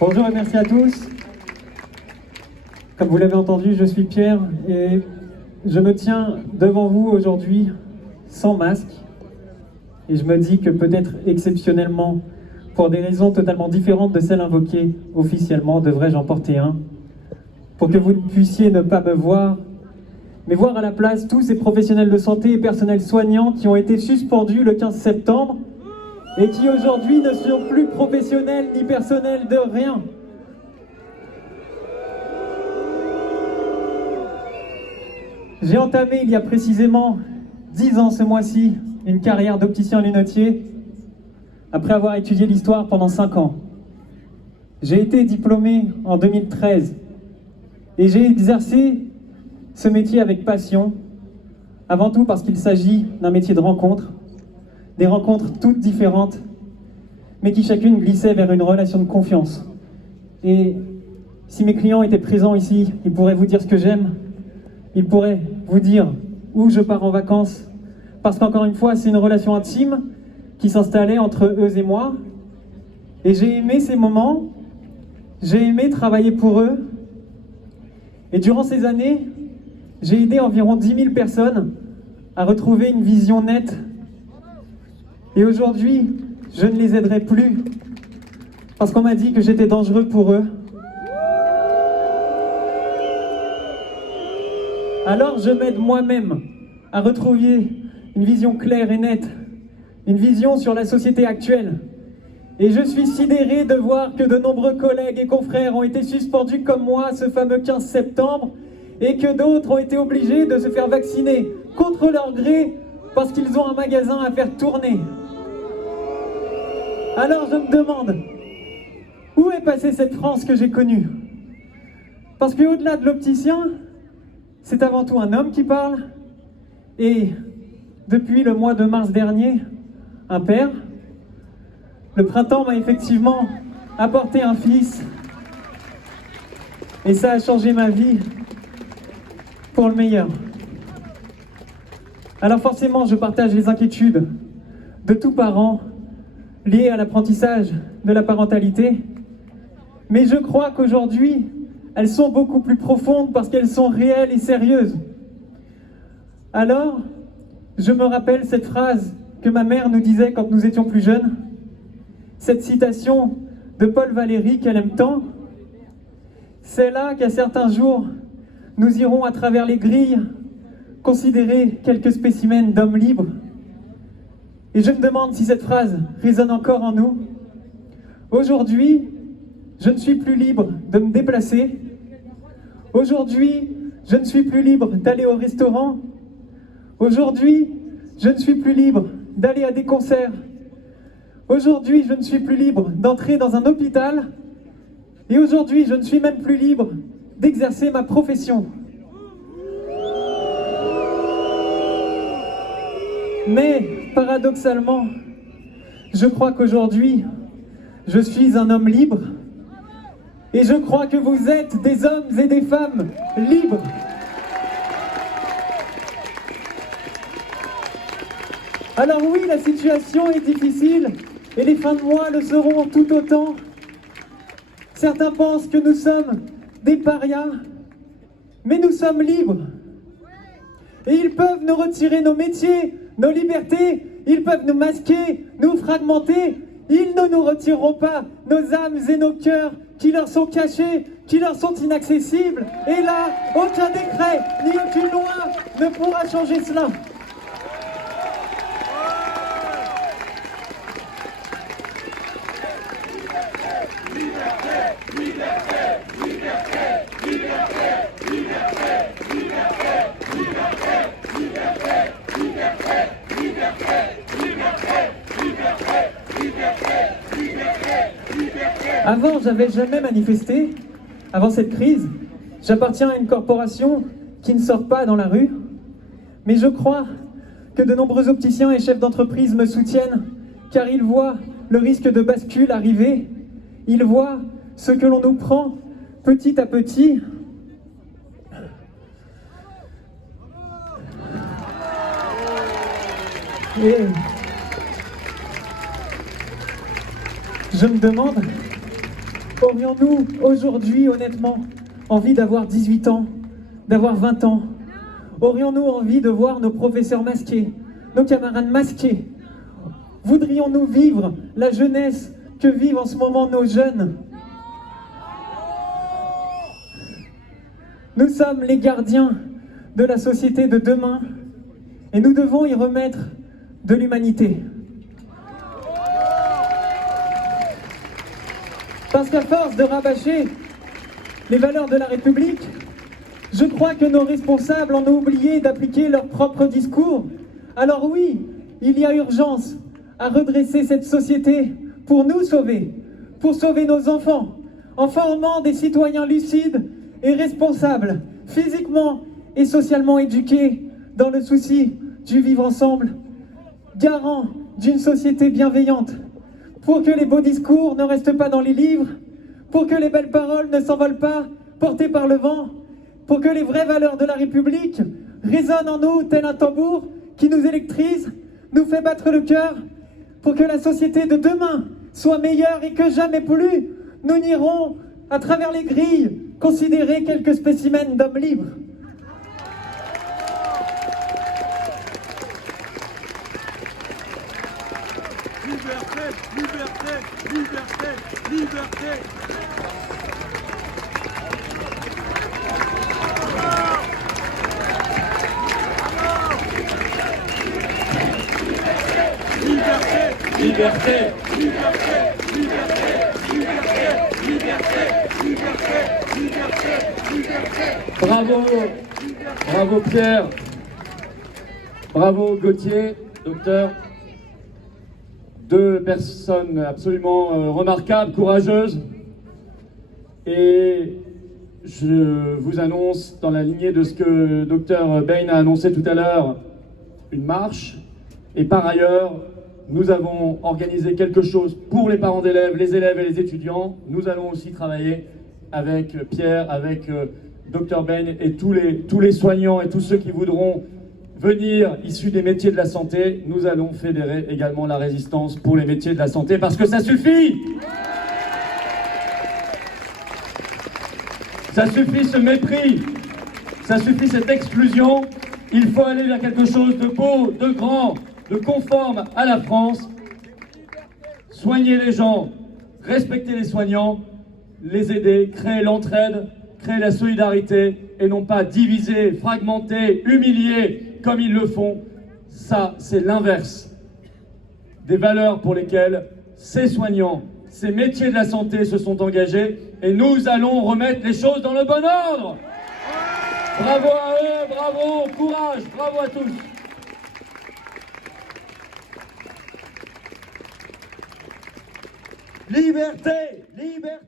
Bonjour et merci à tous. Comme vous l'avez entendu, je suis Pierre et je me tiens devant vous aujourd'hui sans masque. Et je me dis que peut-être exceptionnellement, pour des raisons totalement différentes de celles invoquées officiellement, devrais-je en porter un, pour que vous ne puissiez ne pas me voir, mais voir à la place tous ces professionnels de santé et personnels soignants qui ont été suspendus le 15 septembre et qui aujourd'hui ne sont plus professionnels ni personnels de rien. J'ai entamé il y a précisément 10 ans ce mois-ci une carrière d'opticien lunetier après avoir étudié l'histoire pendant 5 ans. J'ai été diplômé en 2013 et j'ai exercé ce métier avec passion, avant tout parce qu'il s'agit d'un métier de rencontre, des rencontres toutes différentes, mais qui chacune glissait vers une relation de confiance. Et si mes clients étaient présents ici, ils pourraient vous dire ce que j'aime, ils pourraient vous dire où je pars en vacances, parce qu'encore une fois, c'est une relation intime qui s'installait entre eux et moi. Et j'ai aimé ces moments, j'ai aimé travailler pour eux. Et durant ces années, j'ai aidé environ 10 000 personnes à retrouver une vision nette. Et aujourd'hui, je ne les aiderai plus, parce qu'on m'a dit que j'étais dangereux pour eux. Alors je m'aide moi-même à retrouver une vision claire et nette, une vision sur la société actuelle. Et je suis sidéré de voir que de nombreux collègues et confrères ont été suspendus comme moi ce fameux 15 septembre et que d'autres ont été obligés de se faire vacciner contre leur gré parce qu'ils ont un magasin à faire tourner. Alors je me demande, où est passée cette France que j'ai connue? Parce qu'au-delà de l'opticien, c'est avant tout un homme qui parle, et depuis le mois de mars dernier, un père. Le printemps m'a effectivement apporté un fils, et ça a changé ma vie pour le meilleur. Alors forcément, je partage les inquiétudes de tout parent liées à l'apprentissage de la parentalité, mais je crois qu'aujourd'hui, elles sont beaucoup plus profondes parce qu'elles sont réelles et sérieuses. Alors, je me rappelle cette phrase que ma mère nous disait quand nous étions plus jeunes, cette citation de Paul Valéry qu'elle aime tant. C'est là qu'à certains jours, nous irons à travers les grilles considérer quelques spécimens d'hommes libres. Et je me demande si cette phrase résonne encore en nous. Aujourd'hui, je ne suis plus libre de me déplacer. Aujourd'hui, je ne suis plus libre d'aller au restaurant. Aujourd'hui, je ne suis plus libre d'aller à des concerts. Aujourd'hui, je ne suis plus libre d'entrer dans un hôpital. Et aujourd'hui, je ne suis même plus libre d'exercer ma profession. Mais, paradoxalement, je crois qu'aujourd'hui, je suis un homme libre. Et je crois que vous êtes des hommes et des femmes libres. Alors oui, la situation est difficile et les fins de mois le seront tout autant. Certains pensent que nous sommes des parias, mais nous sommes libres. Et ils peuvent nous retirer nos métiers, nos libertés, ils peuvent nous masquer, nous fragmenter. Ils ne nous retireront pas nos âmes et nos cœurs qui leur sont cachés, qui leur sont inaccessibles. Et là, aucun décret ni aucune loi ne pourra changer cela. Avant, j'avais jamais manifesté. Avant cette crise, j'appartiens à une corporation qui ne sort pas dans la rue. Mais je crois que de nombreux opticiens et chefs d'entreprise me soutiennent, car ils voient le risque de bascule arriver. Ils voient ce que l'on nous prend petit à petit. Et je me demande Aurions-nous aujourd'hui, honnêtement, envie d'avoir 18 ans, d'avoir 20 ans? Aurions-nous envie de voir nos professeurs masqués, nos camarades masqués? Voudrions-nous vivre la jeunesse que vivent en ce moment nos jeunes? Nous sommes les gardiens de la société de demain et nous devons y remettre de l'humanité. Parce qu'à force de rabâcher les valeurs de la République, je crois que nos responsables en ont oublié d'appliquer leur propre discours. Alors oui, il y a urgence à redresser cette société pour nous sauver, pour sauver nos enfants, en formant des citoyens lucides et responsables, physiquement et socialement éduqués, dans le souci du vivre ensemble, garant d'une société bienveillante, pour que les beaux discours ne restent pas dans les livres, pour que les belles paroles ne s'envolent pas, portées par le vent, pour que les vraies valeurs de la République résonnent en nous tel un tambour qui nous électrise, nous fait battre le cœur, pour que la société de demain soit meilleure et que jamais plus nous n'irons à travers les grilles considérer quelques spécimens d'hommes libres. Liberté, liberté, liberté, liberté. Liberté, liberté, liberté, liberté, liberté. Bravo, bravo Pierre, bravo Gauthier, docteur. Deux personnes absolument remarquables, courageuses. Et je vous annonce, dans la lignée de ce que Dr Bain a annoncé tout à l'heure, une marche. Et par ailleurs, nous avons organisé quelque chose pour les parents d'élèves, les élèves et les étudiants. Nous allons aussi travailler avec Pierre, avec Dr Bain et tous les soignants et tous ceux qui voudront venir issus des métiers de la santé. Nous allons fédérer également la résistance pour les métiers de la santé parce que ça suffit! Ça suffit ce mépris, ça suffit cette exclusion. Il faut aller vers quelque chose de beau, de grand, de conforme à la France. Soigner les gens, respecter les soignants, les aider, créer l'entraide, créer la solidarité et non pas diviser, fragmenter, humilier comme ils le font. Ça, c'est l'inverse des valeurs pour lesquelles ces soignants, ces métiers de la santé se sont engagés et nous allons remettre les choses dans le bon ordre. Bravo à eux, bravo, courage, bravo à tous. Liberté, liberté.